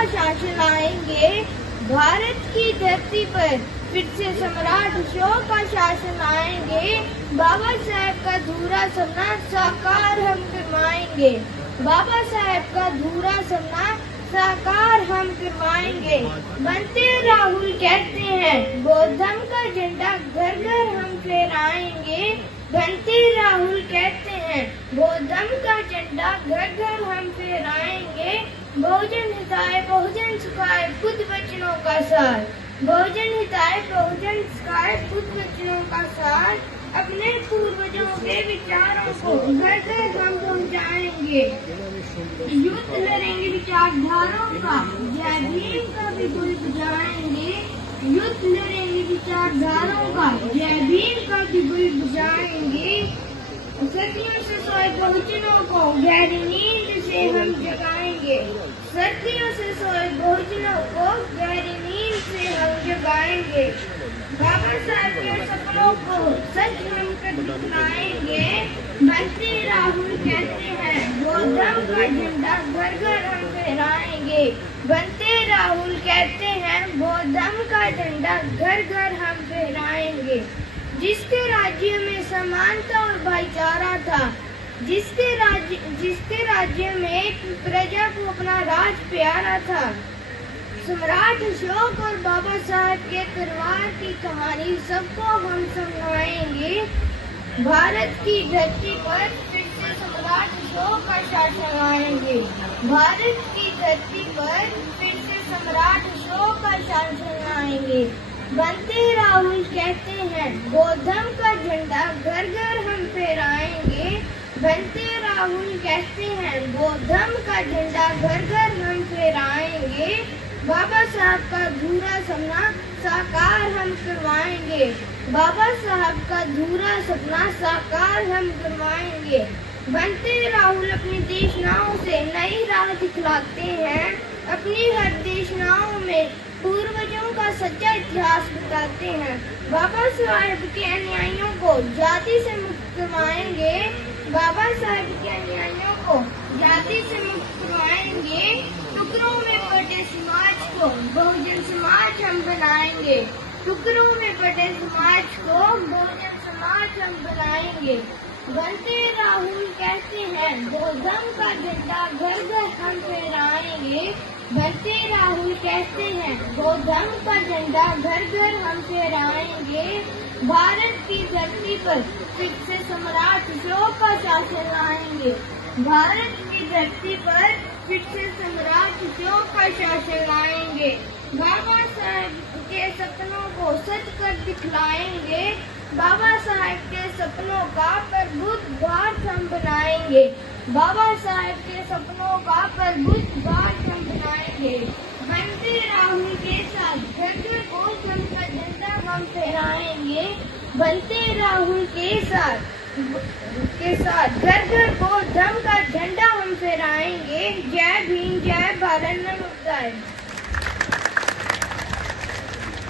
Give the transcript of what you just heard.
का शासन आएंगे। भारत की धरती पर फिर से सम्राट अशोक का शासन आएंगे। बाबा साहेब का अधूरा सपना साकार हम करवाएंगे। बाबा साहेब का अधूरा सपना साकार हम करवाएंगे। बनते राहुल कहते हैं बौद्ध धर्म का झंडा घर घर हम फहराएंगे। बनते राहुल कहते हैं बौद्ध धर्म का झंडा घर घर हम फहराएंगे। बहुजन हिताय बहुजन सुखाय बुद्ध वचनों का सार। बहुजन हिताय बहुजन सुखाय बुद्ध वचनों का सार। अपने पूर्वजों के विचारों को घर घर हम पहुँचाएंगे। युद्ध लड़ेंगे विचारधाराओं का, जय भीम का बिगुल बजाएंगे। युद्ध लड़ेंगे विचारधाराओं का, जय भीम का बिगुल बजाएंगे। सदियों से सोए बहुजनों को गहरी नींद से हम जगाएंगे। सदियों से सोए बहुजनों को गहरी नींद से हम जगाएंगे। बाबा साहब के सपनों को सच हम कर दिखलाएंगे। बनते राहुल कहते हैं बौद्ध धर्म का झंडा घर घर हम फहराएंगे। बनते राहुल कहते हैं बौद्ध धर्म का झंडा घर घर हम फहराएंगे। जिसके राज्य में समानता और भाईचारा था, जिसके राज्य में प्रजा को अपना राज प्यारा था, सम्राट अशोक और बाबा साहब के परिवार की कहानी सबको हम सुनाएंगे। भारत की धरती पर फिर से सम्राट अशोक का शासन आएंगे। भारत की धरती पर फिर से सम्राट अशोक का शासन आएंगे। बनते राहुल कहते हैं बौद्ध धर्म का झंडा घर घर हम फहराएंगे। बनते राहुल कहते हैं बौद्ध धर्म का झंडा घर घर हम फहराएंगे। बाबा साहब का अधूरा सपना साकार हम करवाएंगे। बाबा साहब का अधूरा सपना साकार हम करवाएंगे। बनते राहुल अपनी देशनाओं से नई राह दिखलाते हैं। अपनी हर देशनाओं में पूर्वजों का सच्चा इतिहास बताते हैं। बाबा साहब के अनुयायियों को जाति से मुक्त करवाएंगे। बाबा साहब के अनुयायियों को जाति से मुक्त करवाएंगे। टुकड़ों में बटे समाज को बहुजन समाज हम बनाएंगे। टुकड़ों में बटे समाज को बहुजन समाज हम बनाएंगे। बनते राहुल कहते हैं बौद्ध धर्म का झंडा घर घर हम फहराएंगे। बनते राहुल कहते हैं बौद्ध धर्म का झंडा घर घर हम फहराएंगे। भारत की धरती पर फिर से सम्राट अशोक का शासन आएंगे। भारत की धरती पर फिर से सम्राट अशोक का शासन आएंगे। बाबा साहब के सपनों को सच कर दिखलाएंगे। बाबा साहब के सपनों का प्रबुद्ध भारत हम बनाएंगे। बाबा साहब के सपनों का प्रबुद्ध भारत हम बनाएंगे। बनते राहुल के साथ घर घर बौद्ध धर्म का झंडा हम फहराएंगे। बनते राहुल के साथ घर घर बौद्ध धर्म का झंडा हम फहराएंगे। जय भीम, जय भारत, नमस्कार।